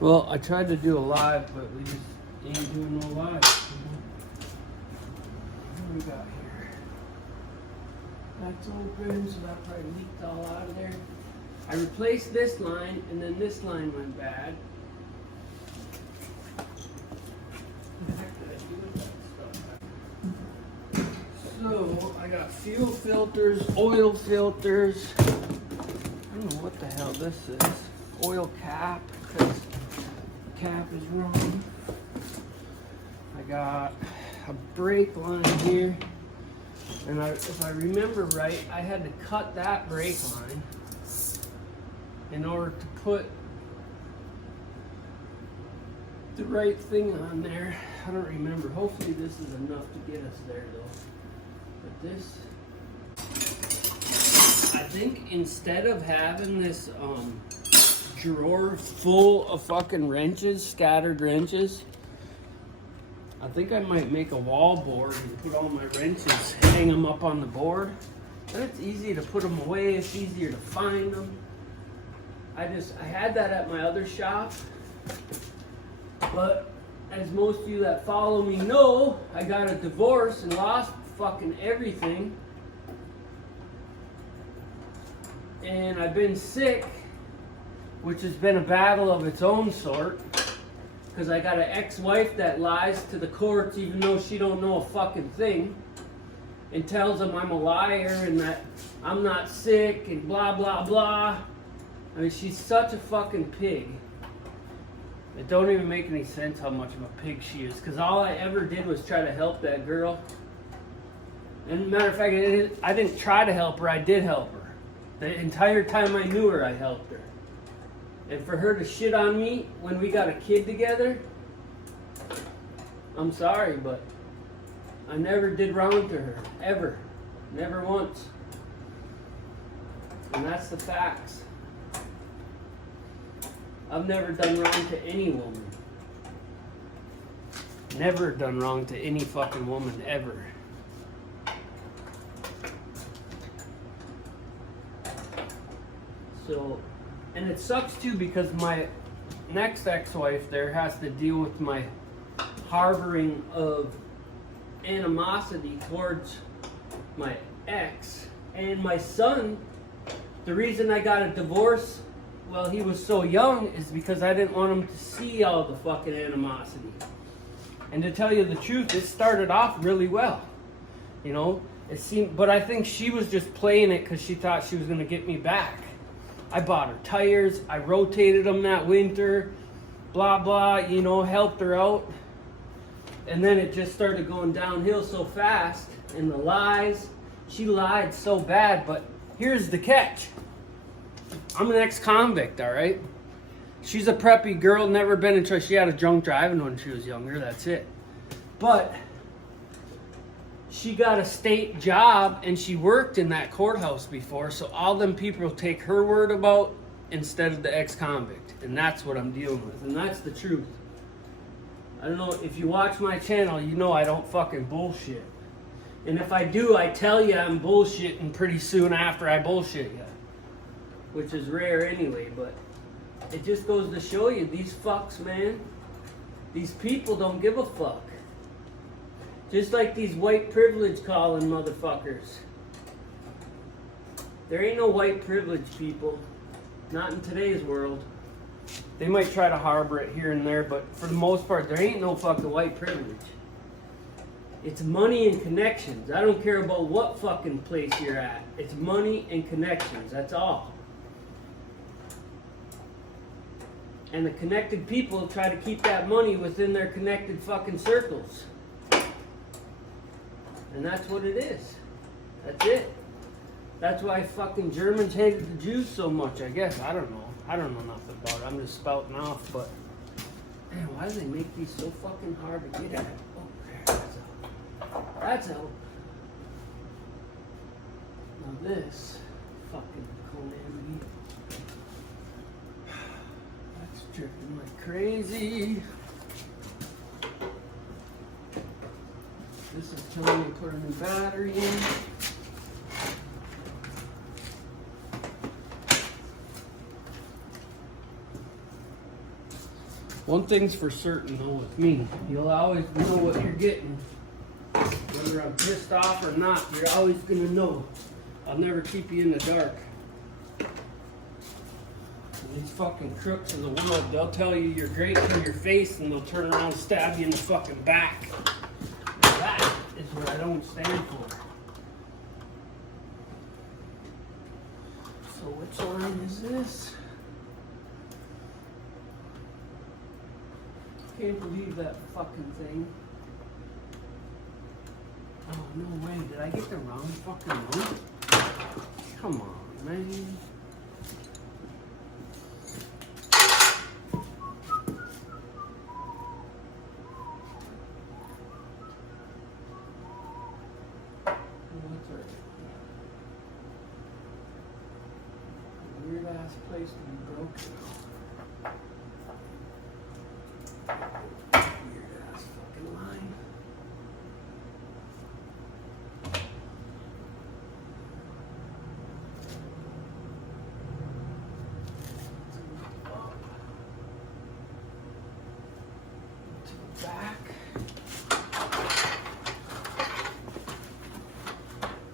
Well, I tried to do a live, but we just ain't doing no live. What do we got here? That's open, so that probably leaked all out of there. I replaced this line, and then this line went bad. What the heck did I do with that stuff? So, I got fuel filters, oil filters. I don't know what the hell this is. Oil cap, because the cap is wrong. I got a brake line here. And if I remember right, I had to cut that brake line in order to put the right thing on there. I don't remember. Hopefully this is enough to get us there though. But this, I think instead of having this drawer full of fucking wrenches, scattered wrenches, I think I might make a wall board and put all my wrenches, hang them up on the board. And it's easy to put them away, it's easier to find them. I had that at my other shop, but as most of you that follow me know, I got a divorce and lost fucking everything. And I've been sick, which has been a battle of its own sort. Because I got an ex-wife that lies to the courts even though she don't know a fucking thing. And tells them I'm a liar and that I'm not sick and blah, blah, blah. I mean, she's such a fucking pig. It don't even make any sense how much of a pig she is. Because all I ever did was try to help that girl. And matter of fact, I didn't try to help her, I did help her. The entire time I knew her, I helped her. And for her to shit on me when we got a kid together, I'm sorry, but I never did wrong to her, ever. Never once. And that's the facts. I've never done wrong to any woman. Never done wrong to any fucking woman, ever. So, and it sucks too because my next ex-wife there has to deal with my harboring of animosity towards my ex. And my son, the reason I got a divorce while he was so young is because I didn't want him to see all the fucking animosity. And to tell you the truth, it started off really well. You know, it seemed, but I think she was just playing it because she thought she was going to get me back. I bought her tires, I rotated them that winter, blah, blah, you know, helped her out. And then it just started going downhill so fast, and the lies, she lied so bad, but here's the catch. I'm an ex-convict, all right? She's a preppy girl, never been in trouble. She had a drunk driving when she was younger, that's it. But she got a state job and she worked in that courthouse before, so all them people take her word about instead of the ex-convict. And that's what I'm dealing with, and that's the truth. I don't know, if you watch my channel, you know I don't fucking bullshit. And if I do, I tell you I'm bullshitting pretty soon after I bullshit you. Which is rare anyway, but it just goes to show you, these fucks, man, these people don't give a fuck. Just like these white privilege calling motherfuckers. There ain't no white privilege, people. Not in today's world. They might try to harbor it here and there, but for the most part, there ain't no fucking white privilege. It's money and connections. I don't care about what fucking place you're at. It's money and connections, that's all. And the connected people try to keep that money within their connected fucking circles. And that's what it is. That's it. That's why fucking Germans hated the Jews so much, I guess. I don't know. I don't know nothing about it. I'm just spouting off, but man, why do they make these so fucking hard to get at? Oh, there, that's out. That's out. Now this fucking calamity. That's dripping like crazy. This is telling me to put a new battery in. One thing's for certain though with me, you'll always know what you're getting. Whether I'm pissed off or not, you're always gonna know. I'll never keep you in the dark. And these fucking crooks of the world, they'll tell you you're great to your face and they'll turn around and stab you in the fucking back. And that is what I don't stand for. So which line is this? Can't believe that fucking thing. Oh, no way. Did I get the wrong fucking one? Come on, man. What's right? Weird ass place to be broken. Weird ass fucking line. Back.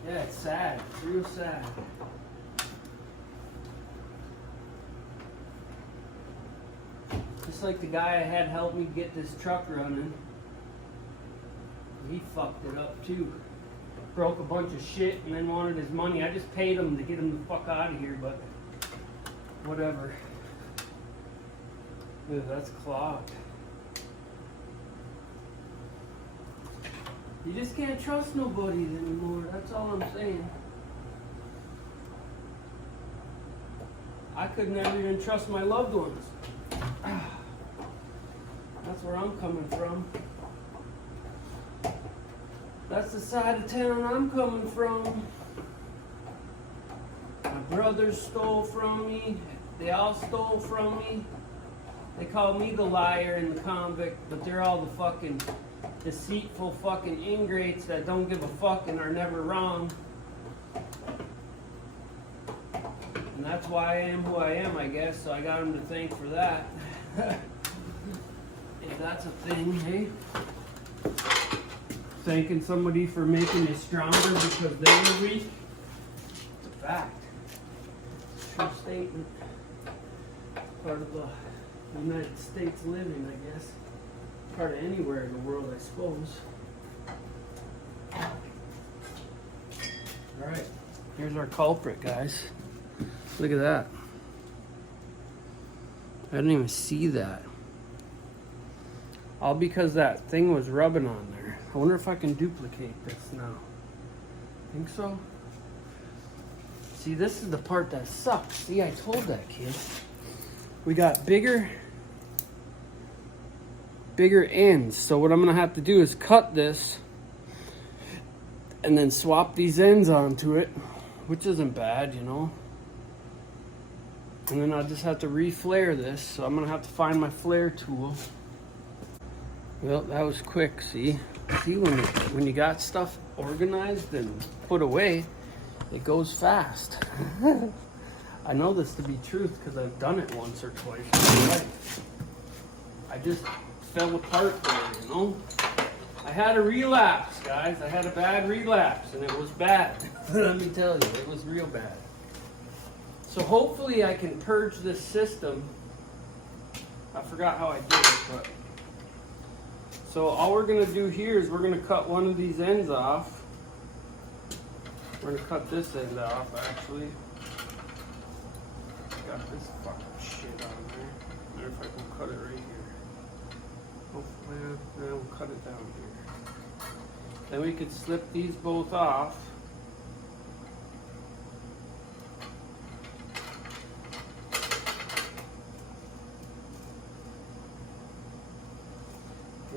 Yeah, it's sad. It's real sad. Just like the guy I had help me get this truck running. He fucked it up too. Broke a bunch of shit and then wanted his money. I just paid him to get him the fuck out of here, but whatever. Dude, that's clogged. You just can't trust nobody anymore. That's all I'm saying. I could never even trust my loved ones. That's where I'm coming from. That's the side of town I'm coming from. My brothers stole from me. They all stole from me. They call me the liar and the convict, but they're all the fucking deceitful fucking ingrates that don't give a fuck and are never wrong. And that's why I am who I am, I guess, so I got him to thank for that. If that's a thing, hey? Thanking somebody for making you stronger because they were weak. It's a fact. True statement. Part of the United States living, I guess. Part of anywhere in the world, I suppose. Alright, here's our culprit, guys. Look at that. I didn't even see that. All because that thing was rubbing on there. I wonder if I can duplicate this now. Think so? See, this is the part that sucks. See, I told that kid. We got bigger ends. So what I'm gonna have to do is cut this and then swap these ends onto it, which isn't bad, you know. And then I'll just have to re-flare this. So I'm gonna have to find my flare tool. Well, that was quick, see? See, when you got stuff organized and put away, it goes fast. I know this to be truth because I've done it once or twice in my life. I just fell apart there, you know? I had a relapse, guys. I had a bad relapse, and it was bad. Let me tell you, it was real bad. So hopefully I can purge this system. I forgot how I did it, but... So all we're gonna do here is we're gonna cut one of these ends off. We're gonna cut this end off, actually. Got this fucking shit on there. Wonder if I can cut it right here. Hopefully, we'll cut it down here. Then we could slip these both off.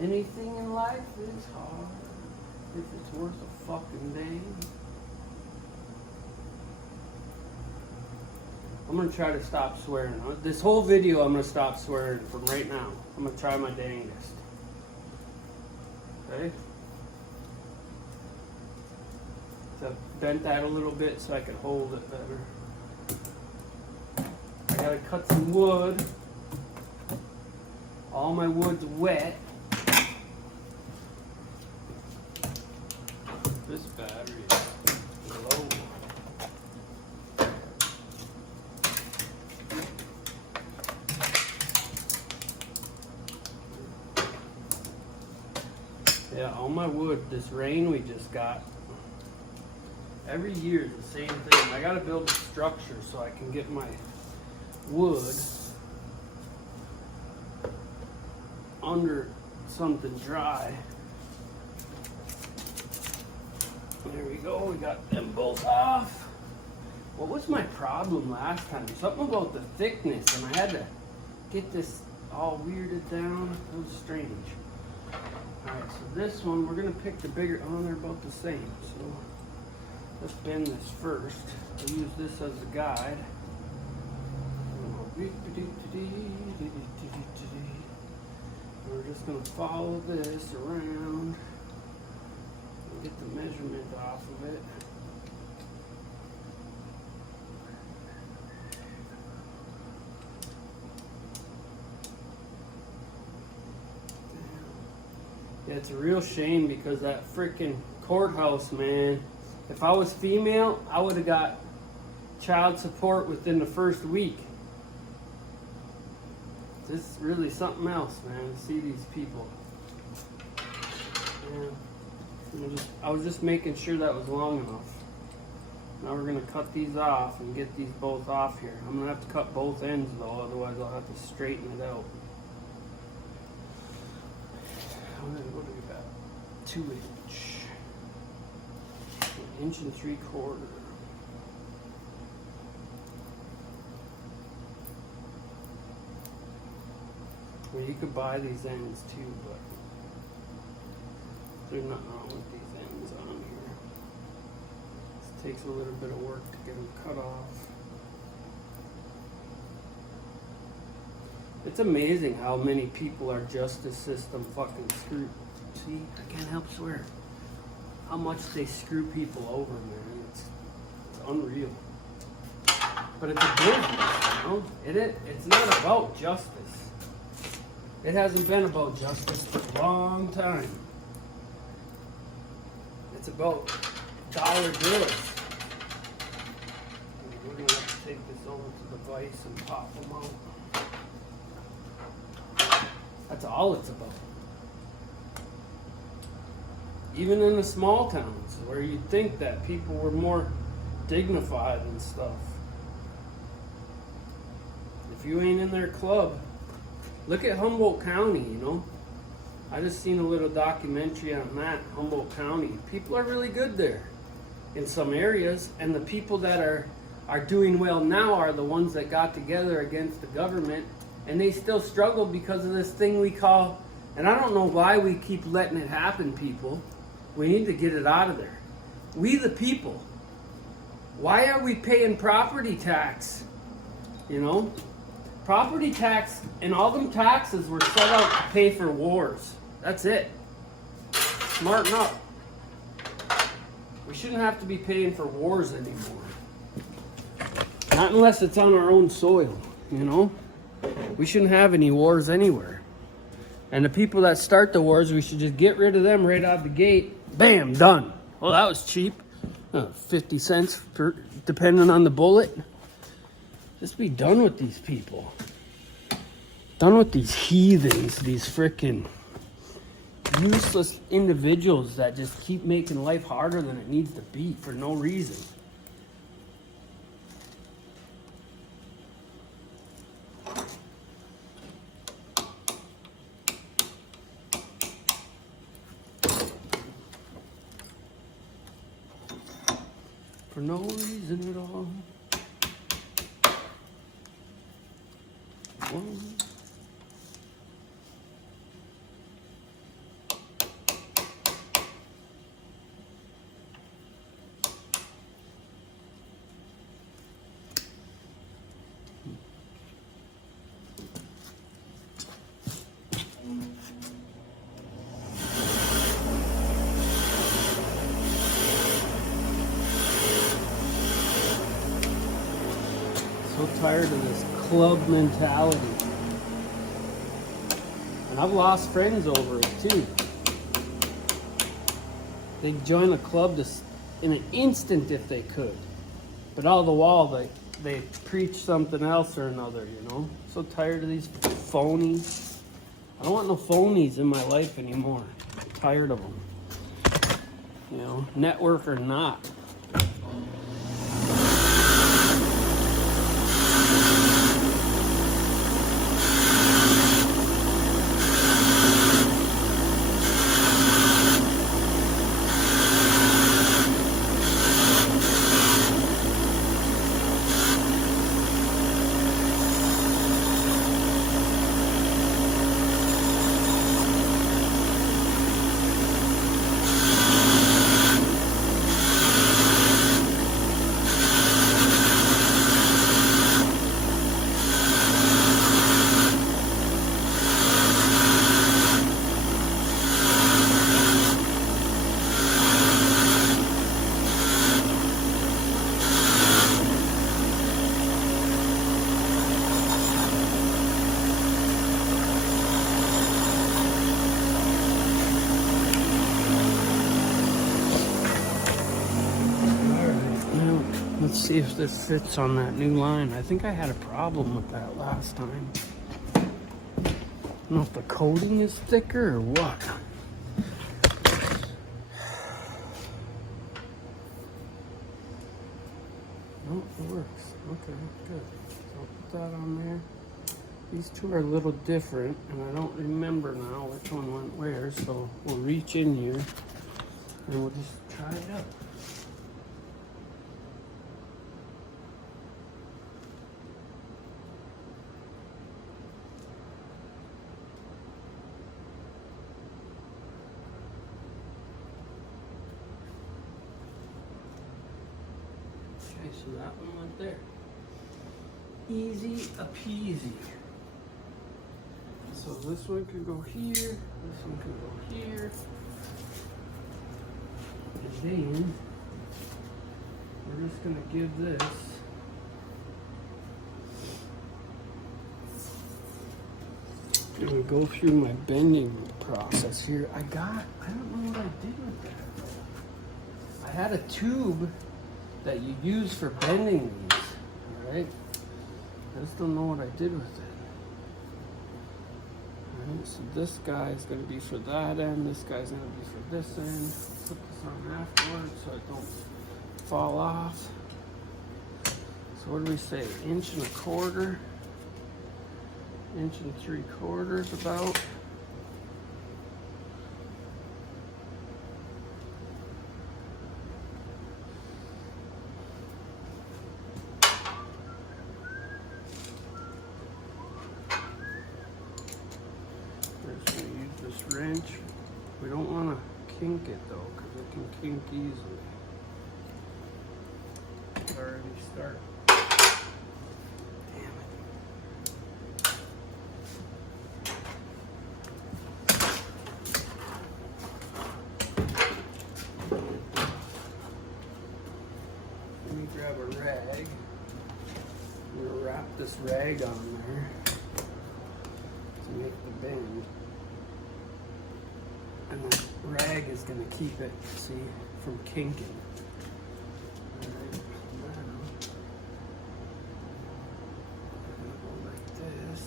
Anything in life is hard if it's worth a fucking damn. I'm gonna try to stop swearing. This whole video I'm gonna stop swearing from right now. I'm gonna try my dangest. Okay? So I bent that a little bit so I can hold it better. I gotta cut some wood. all my wood's wet. This battery is low. Yeah, all my wood, this rain we just got, every year is the same thing. I gotta build a structure so I can get my wood under something dry. There we go, we got them both off. What was my problem last time? Something about the thickness, and I had to get this all weirded down. It was strange. Alright, so this one, we're gonna pick the bigger, oh, they're about the same. So let's bend this first. I'll use this as a guide. We're just gonna follow this around and get the measurement off of it. Yeah, it's a real shame because that freaking courthouse, man, if I was female, I would have got child support within the first week. This is really something else, man, to see these people. Yeah. I was just making sure that was long enough. Now we're going to cut these off and get these both off here. I'm going to have to cut both ends though, otherwise I'll have to straighten it out. What do we got? 2 inch. 1 3/4 inches. Well, you could buy these ends too, but there's nothing wrong with these ends on here. It takes a little bit of work to get them cut off. It's amazing how many people our justice system fucking screw. See, I can't help swear. How much they screw people over, man. It's unreal. But it's a business, you know? It's not about justice. It hasn't been about justice for a long time. It's about dollar bills. We're gonna have to take this over to the vise and pop them out. That's all it's about. Even in the small towns where you'd think that people were more dignified and stuff. If you ain't in their club, look at Humboldt County, you know. I just seen a little documentary on that, Humboldt County. People are really good there in some areas, and the people that are doing well now are the ones that got together against the government. And they still struggle because of this thing we call, and I don't know why we keep letting it happen, people. We need to get it out of there. We the people. Why are we paying property tax? You know? Property tax and all them taxes were set out to pay for wars. That's it. Smarten up. We shouldn't have to be paying for wars anymore. Not unless it's on our own soil, you know? We shouldn't have any wars anywhere. And the people that start the wars, we should just get rid of them right out the gate. Bam, done. Well, that was cheap. 50 cents per, depending on the bullet. Just be done with these people. Done with these heathens, these frickin' useless individuals that just keep making life harder than it needs to be for no reason. For no reason at all. One. So tired of this club mentality. And I've lost friends over it too. They'd join a club in an instant if they could. But all the while, they preach something else or another, you know? So tired of these phonies. I don't want no phonies in my life anymore. I'm tired of them. You know, network or not. Let's see if this fits on that new line. I think I had a problem with that last time. I don't know if the coating is thicker or what. No, it works. Okay, good. So I'll put that on there. These two are a little different, and I don't remember now which one went where, so we'll reach in here and we'll just try it out. Okay, so that one went there. Easy a peasy. So this one could go here, this one could go here. And then we're just gonna give this gonna go through my bending process here. I don't know what I did with that. I had a tube that you use for bending these, alright? I just don't know what I did with it. Alright, so this guy is going to be for that end, this guy's going to be for this end. Put this on afterwards so it don't fall off. So what do we say, 1.25 inches, 1.75 about. Wrench. We don't want to kink it though, because it can kink easily. It's already started. Damn Let me grab a rag. I'm going to wrap this rag on there to make the bend. And the rag is going to keep it, see, from kinking. Alright, now I'm going to go like this.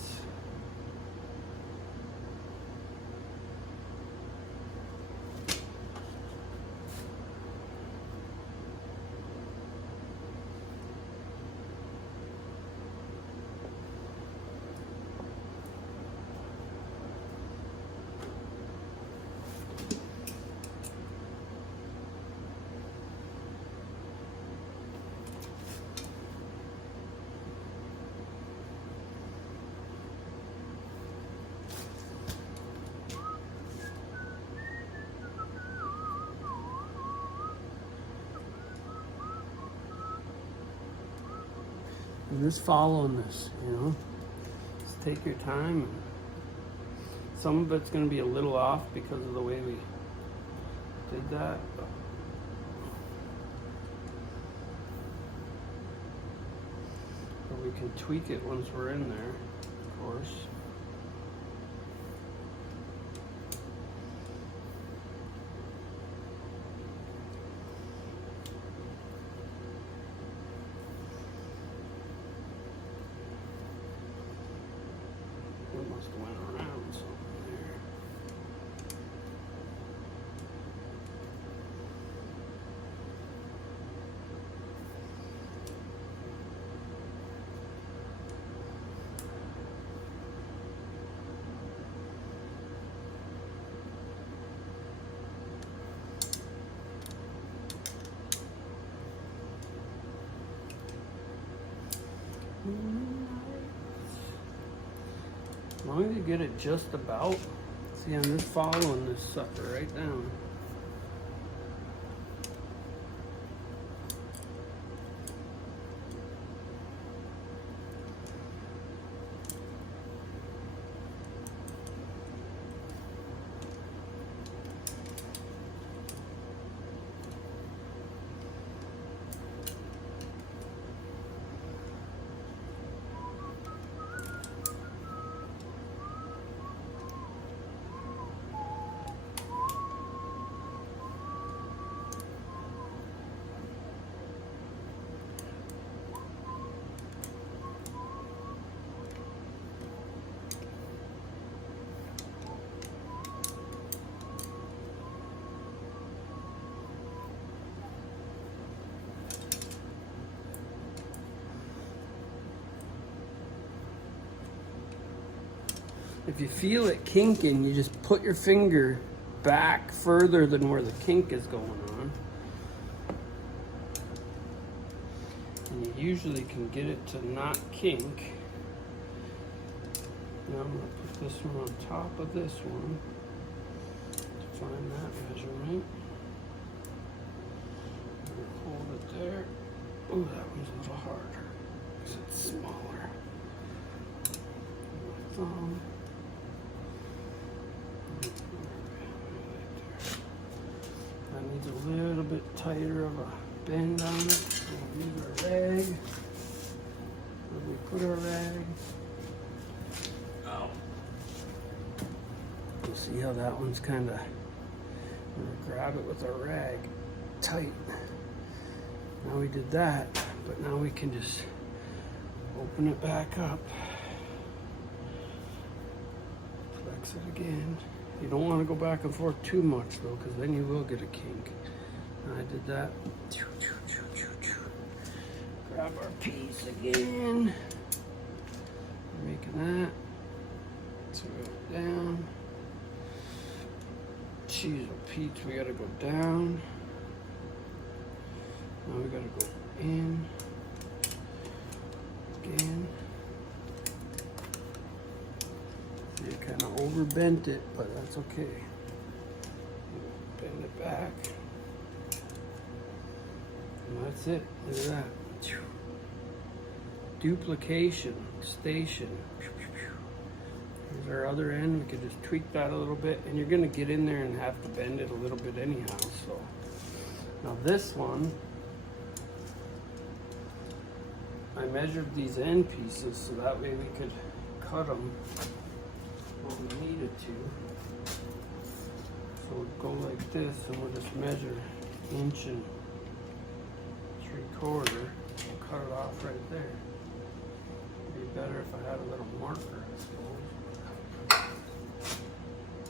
And just following this, you know. Just take your time. Some of it's going to be a little off because of the way we did that. But we can tweak it once we're in there, of course. long as you get it just about. See, I'm just following this sucker right down. If you feel it kinking, you just put your finger back further than where the kink is going on. And you usually can get it to not kink. Now I'm going to put this one on top of this one to find that measurement. Hold it there. Oh, that one's a little harder because it's smaller. Thumb. That needs a little bit tighter of a bend on it. We'll use our rag. Where we put our rag. Oh. You see how that one's kind of, we're going to grab it with our rag tight. Now we did that, but now we can just open it back up. Flex it again. You don't want to go back and forth too much though, because then you will get a kink. And I did that. Grab our piece again. Making that. Throw it down. Jeez, oh Pete, we gotta go down. Now we gotta go in. Again. You kind of overbent it, but that's okay. Bend it back. And that's it. Look at that. Duplication, station. Here's our other end. We could just tweak that a little bit, and you're gonna get in there and have to bend it a little bit anyhow. So now this one, I measured these end pieces so that way we could cut them what we needed to. So we'll go like this, and we'll just measure 1 3/4 inches. We'll cut it off right there. It'd be better if I had a little marker, I suppose.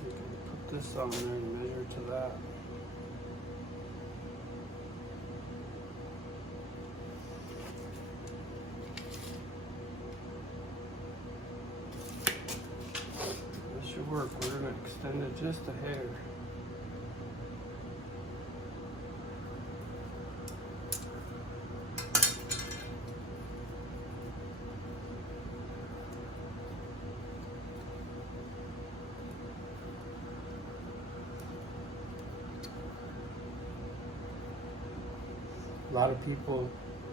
You can put this on there and measure to that. This should work. We're going to extend it just a hair. A lot of people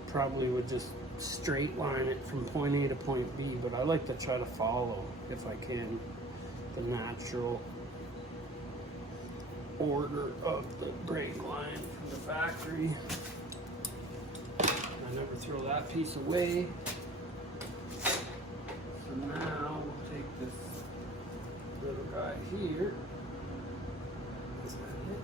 probably would just straight line it from point A to point B, but I like to try to follow, if I can, the natural order of the brake line from the factory. I never throw that piece away. So now we'll take this little guy here. Is that it?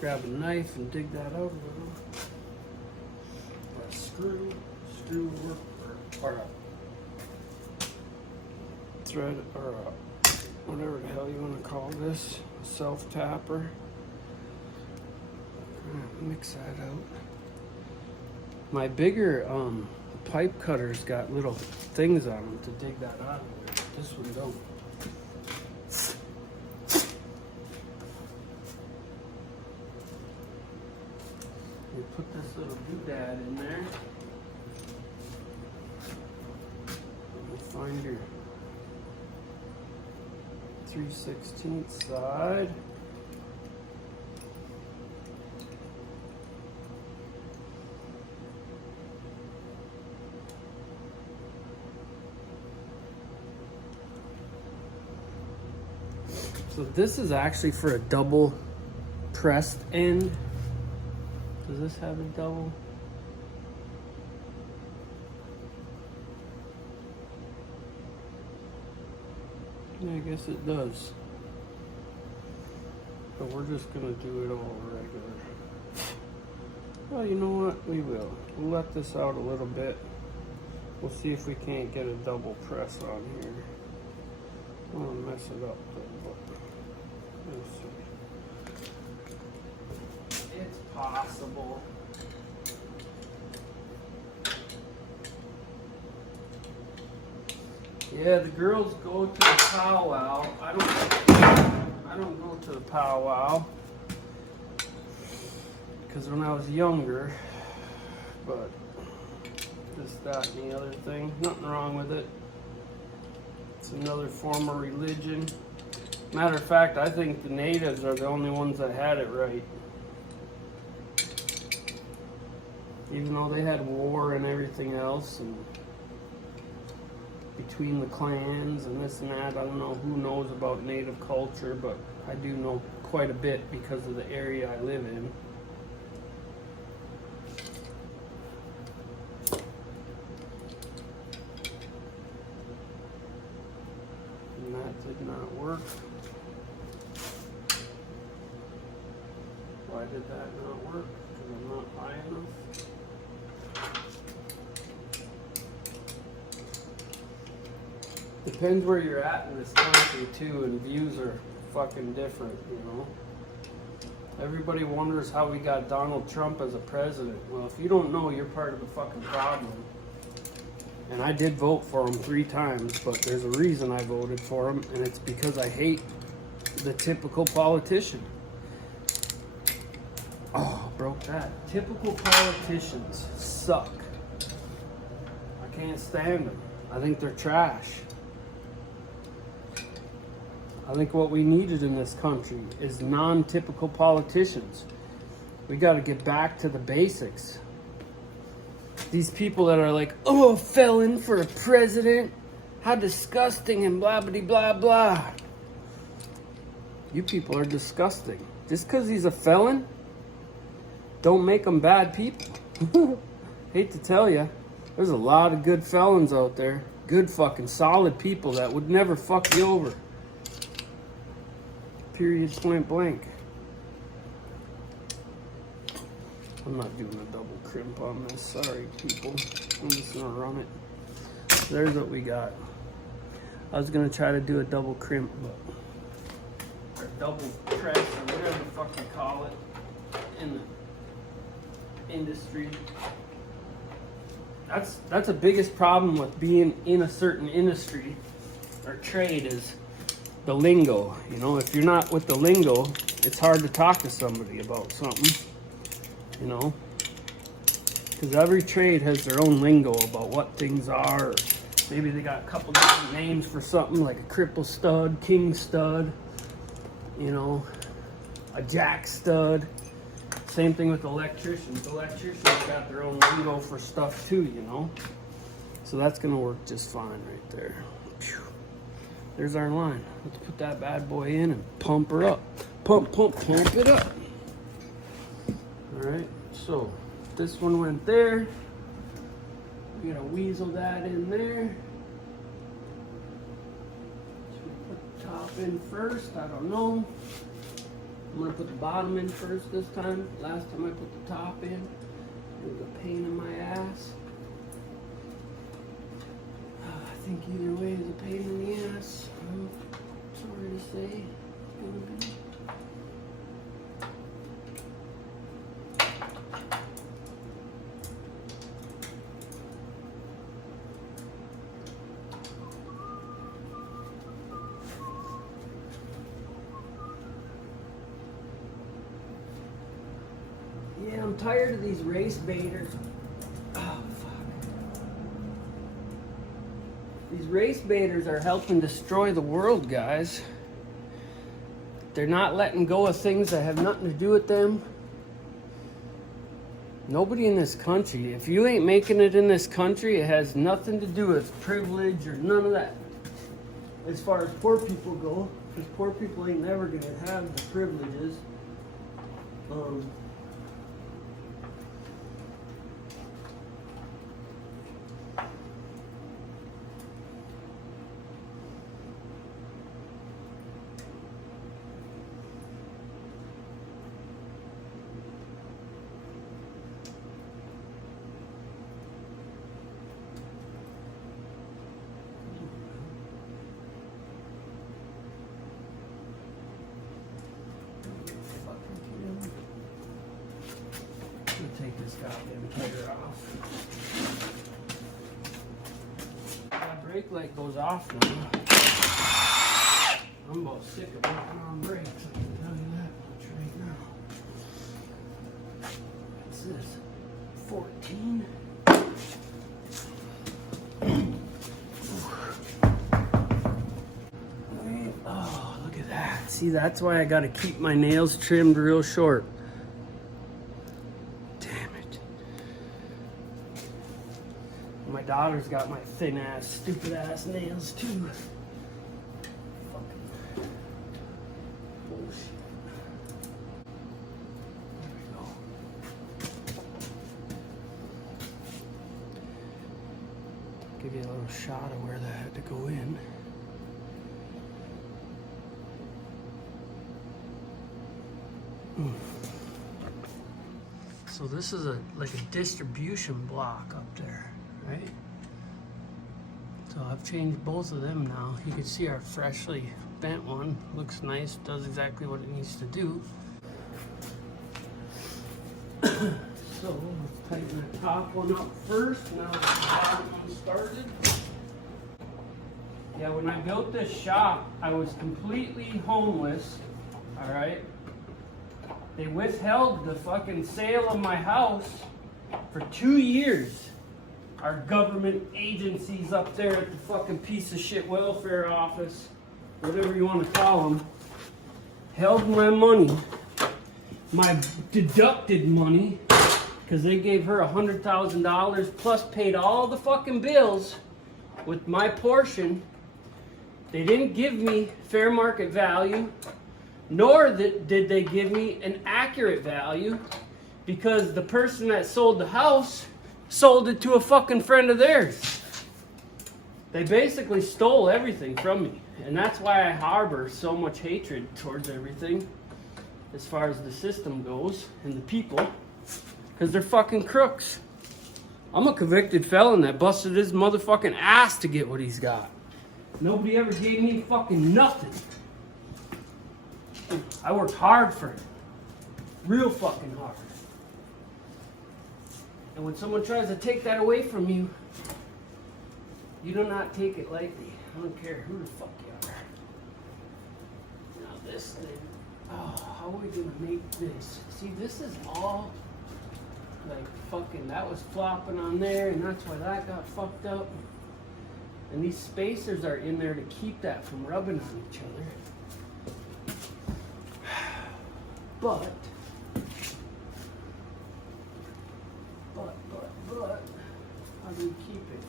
Grab a knife and dig that out a little. Or a screw work, or a thread, or a whatever the hell you want to call this, a self-tapper. Mix that out. My bigger pipe cutter's got little things on them to dig that out of there. This one don't. You put this little doodad in there. And find your 3/16 side. So this is actually for a double pressed end. Does this have a double? Yeah, I guess it does. But we're just gonna do it all regular. Well, you know what? We will. We'll let this out a little bit. We'll see if we can't get a double press on here. I don't wanna mess it up though, but we'll see. It's possible. Yeah, the girls go to the powwow. I don't go to the powwow because when I was younger, but this, that, and the other thing, nothing wrong with it. It's another form of religion. Matter of fact, I think the natives are the only ones that had it right. Even though they had war and everything else, and between the clans and this and that, I don't know who knows about native culture, but I do know quite a bit because of the area I live in. And that did not work. Why did that not work? Because I'm not high enough. Depends where you're at in this country too, and views are fucking different, you know. Everybody wonders how we got Donald Trump as a president. Well, if you don't know, you're part of the fucking problem. And I did vote for him 3 times, but there's a reason I voted for him, and it's because I hate the typical politician. Oh, broke that. Typical politicians suck. I can't stand them. I think they're trash. I think what we needed in this country is non-typical politicians. We got to get back to the basics. These people that are like, oh, felon for a president, how disgusting, and blah, blah, blah, blah. You people are disgusting. Just because he's a felon, don't make them bad people. Hate to tell you, there's a lot of good felons out there. Good fucking solid people that would never fuck you over. Period, point blank. I'm not doing a double crimp on this. Sorry, people. I'm just gonna run it. There's what we got. I was gonna try to do a double crimp, but or double press or whatever the fuck you call it in the industry. That's the biggest problem with being in a certain industry or trade is the lingo. You know, if you're not with the lingo, it's hard to talk to somebody about something, you know, because every trade has their own lingo about what things are. Or maybe they got a couple different names for something, like a cripple stud, king stud, you know, a jack stud. Same thing with electricians. Electricians got their own lingo for stuff too, you know. So that's gonna work just fine right there. Phew. There's our line. Let's put that bad boy in and pump her up. Pump it up. All right, so this one went there. We're gonna weasel that in there. Should we put the top in first? I don't know. I'm gonna put the bottom in first this time. Last time I put the top in, it was a pain in my ass. I think either way is a pain in the ass. I'm sorry to say. It's gonna be. Yeah, I'm tired of these race baiters. Oh, fuck. These race baiters are helping destroy the world, guys. They're not letting go of things that have nothing to do with them. Nobody in this country, if you ain't making it in this country, it has nothing to do with privilege or none of that. As far as poor people go, because poor people ain't never gonna have the privileges. Take this goddamn tire off. My brake light goes off now. I'm about sick of working on brakes, I can tell you that much right now. What's this? 14? Oh, look at that. See, that's why I gotta keep my nails trimmed real short. My daughter's got my thin ass, stupid ass nails too. Fucking bullshit. There we go. Give you a little shot of where that had to go in. So this is like a distribution block up there. Right? So I've changed both of them now. You can see our freshly bent one. Looks nice, does exactly what it needs to do. So let's tighten the top one up first. Now the bottom one started. Yeah, when I built this shop, I was completely homeless. Alright? They withheld the fucking sale of my house for 2 years. Our government agencies up there at the fucking piece of shit welfare office, whatever you want to call them, held my money, my deducted money, because they gave her $100,000 plus paid all the fucking bills with my portion. They didn't give me fair market value, nor did they give me an accurate value, because the person that sold the house sold it to a fucking friend of theirs. They basically stole everything from me. And that's why I harbor so much hatred towards everything as far as the system goes and the people. Because they're fucking crooks. I'm a convicted felon that busted his motherfucking ass to get what he's got. Nobody ever gave me fucking nothing. I worked hard for it. Real fucking hard. And when someone tries to take that away from you, you do not take it lightly. I don't care who the fuck you are. Now this thing, oh, how are we gonna make this? See, this is all like fucking, that was flopping on there, and that's why that got fucked up. And these spacers are in there to keep that from rubbing on each other. But how do we keep it?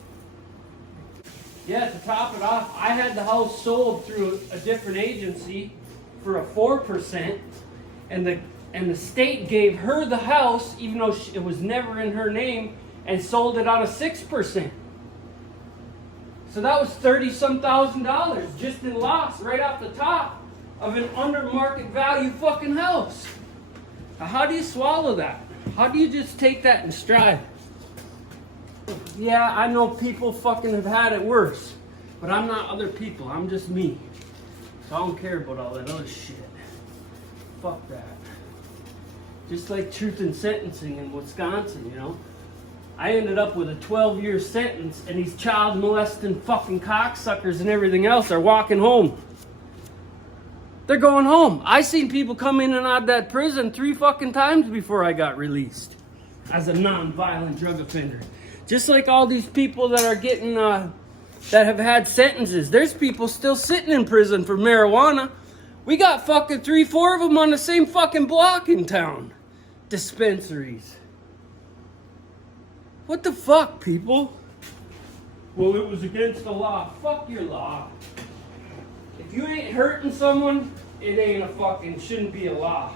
Yeah, to top it off, I had the house sold through a different agency for a 4%, and the state gave her the house, even though it was never in her name, and sold it on a 6%. So that was $30-some thousand just in loss right off the top of an under market value fucking house. Now, how do you swallow that? How do you just take that in stride? Yeah, I know people fucking have had it worse, but I'm not other people. I'm just me. So I don't care about all that other shit. Fuck that. Just like truth in sentencing in Wisconsin, you know? I ended up with a 12-year sentence, and these child molesting fucking cocksuckers and everything else are walking home. They're going home. I seen people come in and out of that prison 3 fucking times before I got released as a non-violent drug offender. Just like all these people that are getting, that have had sentences. There's people still sitting in prison for marijuana. We got fucking 3-4 of them on the same fucking block in town. Dispensaries. What the fuck, people? Well, it was against the law. Fuck your law. If you ain't hurting someone, it ain't a fucking, shouldn't be a law.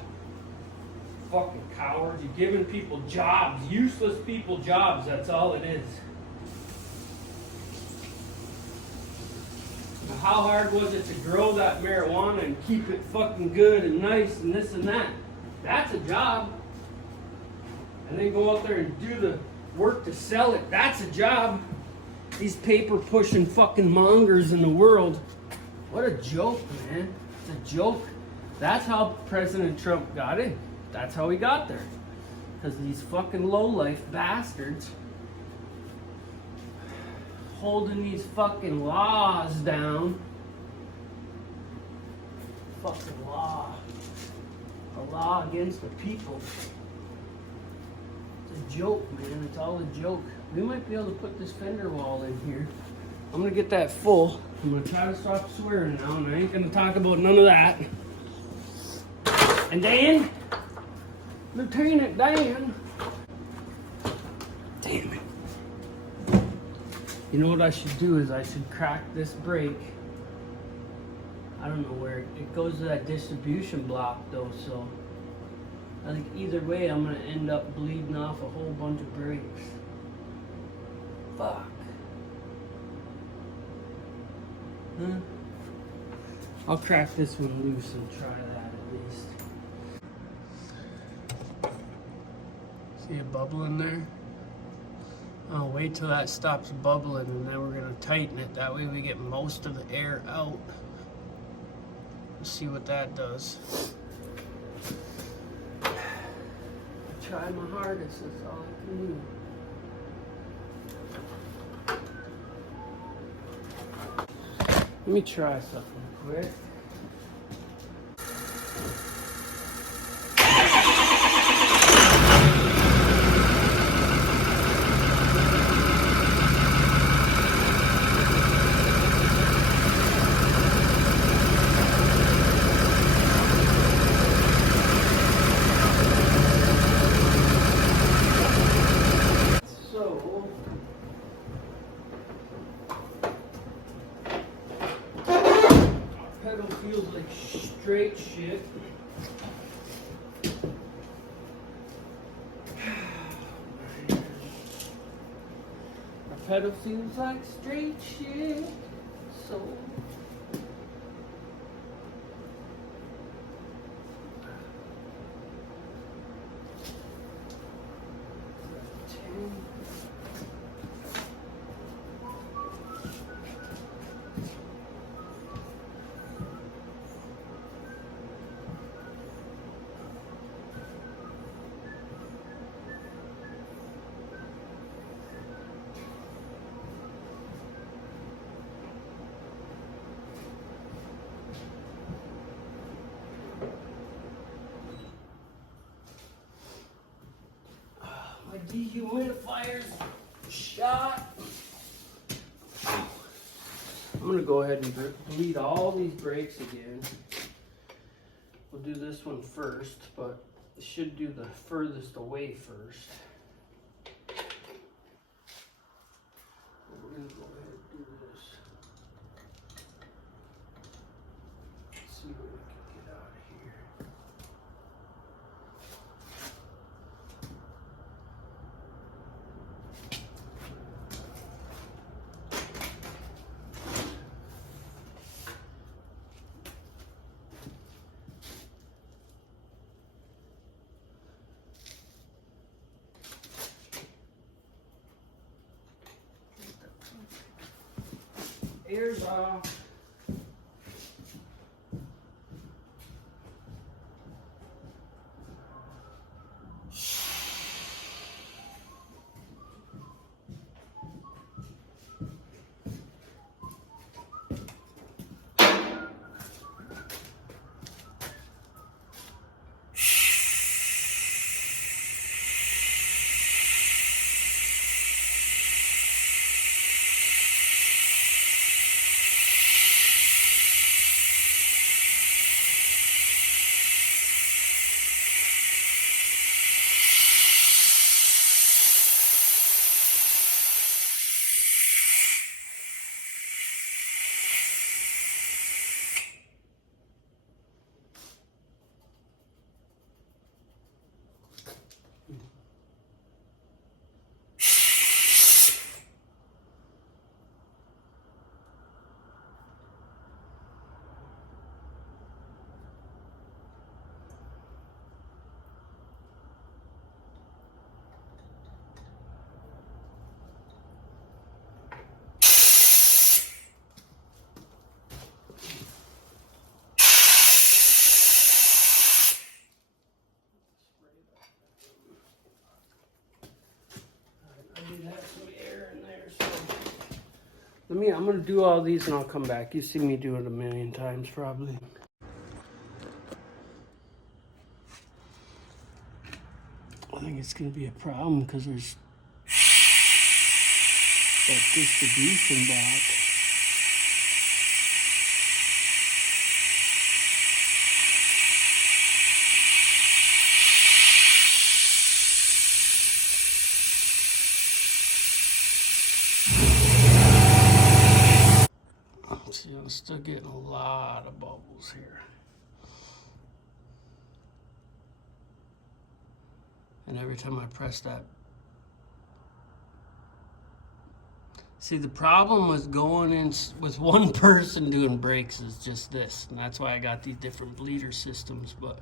Fucking cowards. You're giving people jobs. Useless people jobs. That's all it is. Now, how hard was it to grow that marijuana and keep it fucking good and nice and this and that? That's a job. And then go out there and do the work to sell it. That's a job. These paper pushing fucking mongers in the world. What a joke, man. It's a joke. That's how President Trump got in. That's how he got there. Because these fucking lowlife bastards holding these fucking laws down. Fucking law. A law against the people. It's a joke, man. It's all a joke. We might be able to put this fender wall in here. I'm gonna get that full. I'm gonna try to stop swearing now, and I ain't gonna talk about none of that. And Dan, Lieutenant Dan. Damn it. You know what I should do is I should crack this brake. I don't know where it goes to that distribution block though, so I think either way I'm gonna end up bleeding off a whole bunch of brakes. Fuck. Huh? I'll crack this one loose and try that at least. See a bubble in there? I'll wait till that stops bubbling and then we're gonna tighten it. That way we get most of the air out. Let's see what that does. Try my hardest, that's all I can do. Let me try something quick. Pedal feels like straight shit. My pedal feels like straight shit. So my dehumidifier's shot. I'm gonna go ahead and bleed all these brakes again. We'll do this one first, but it should do the furthest away first. We're gonna go ahead and do this. Let's see what we can get out of here. Air's off. I'm gonna do all these and I'll come back. You see me do it a million times probably. I think it's gonna be a problem because there's that distribution block. See, I'm still getting a lot of bubbles here. And every time I press that. See, the problem with going in with one person doing brakes is just this. And that's why I got these different bleeder systems. But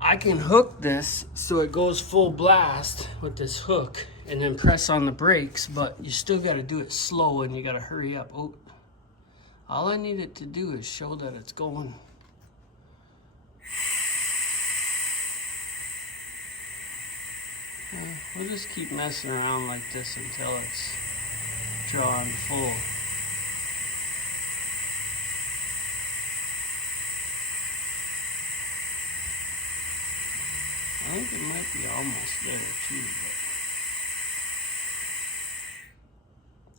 I can hook this so it goes full blast with this hook and then press on the brakes. But you still got to do it slow and you got to hurry up. Oh, all I need it to do is show that it's going. We'll just keep messing around like this until it's drawn full. I think it might be almost there too,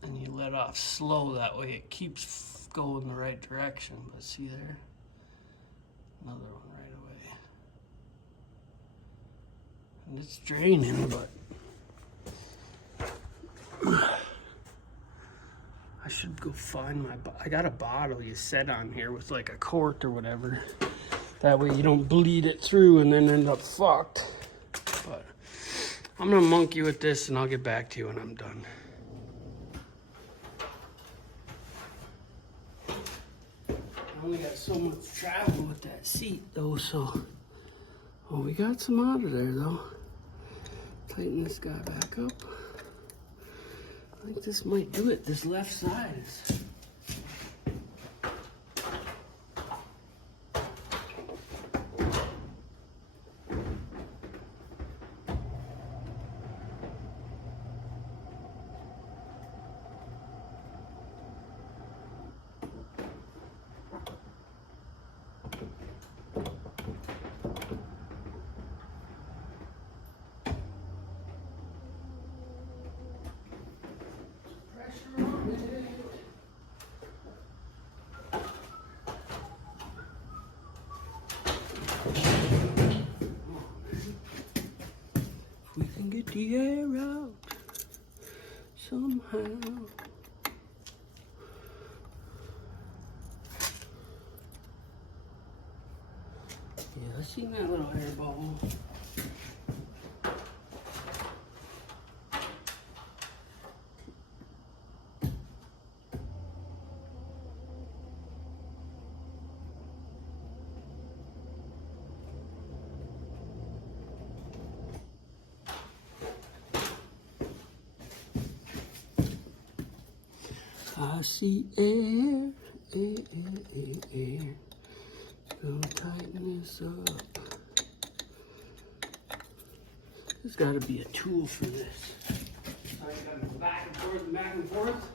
but... And you let off slow, that way it keeps going the right direction. But see there? Another one right away. And it's draining, but... I should go find I got a bottle you set on here with like a cork or whatever. That way you don't bleed it through and then end up fucked. But I'm gonna monkey with this and I'll get back to you when I'm done. I only got so much travel with that seat though, so... Oh, we got some out of there though. Tighten this guy back up. I think this might do it. This left side is... We can get the air out somehow. Yeah, I seen that little air bubble. I see air, air, air, air. Gonna tighten this up. There's gotta be a tool for this. I gotta go back and forth and back and forth.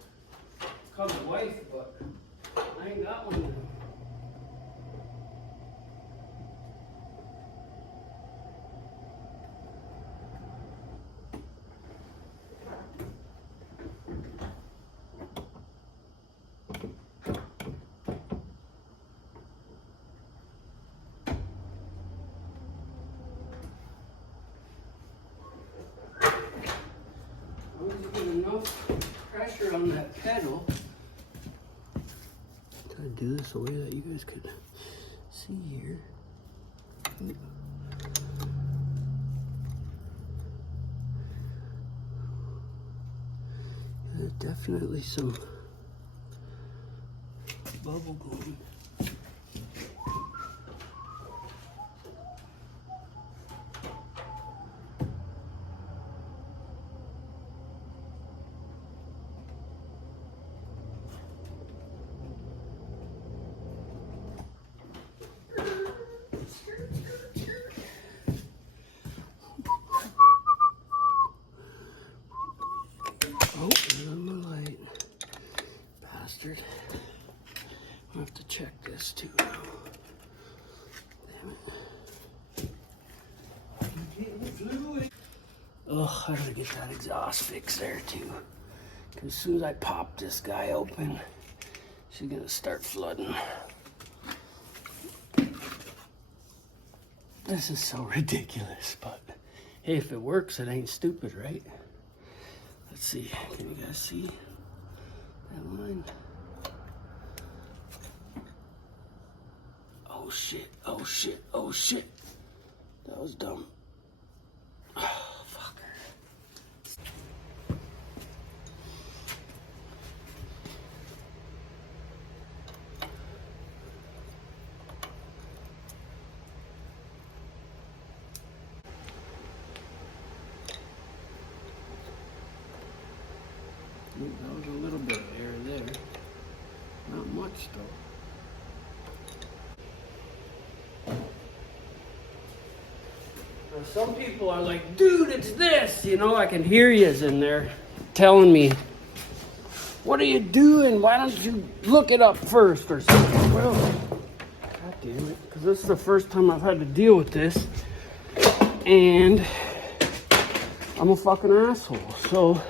Call the wife, but I ain't got one now. Enough pressure on that pedal. Try to do this a way that you guys could see here. There's definitely some bubble going. Oh, there's my light. Oh, I gotta get that exhaust fixed there too. Cause as soon as I pop this guy open, she's gonna start flooding. This is so ridiculous, but hey, if it works, it ain't stupid, right? Let's see, can you guys see that line? Oh shit, oh shit, oh shit. That was dumb. Oh, fucker. That was a little bit of air there. Not much though. Now, some people are like, dude, it's this. You know, I can hear yous in there telling me, what are you doing? Why don't you look it up first or something? Well, God damn it. Because this is the first time I've had to deal with this. And I'm a fucking asshole. So,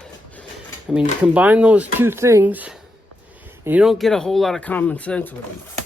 I mean, you combine those two things, and you don't get a whole lot of common sense with them.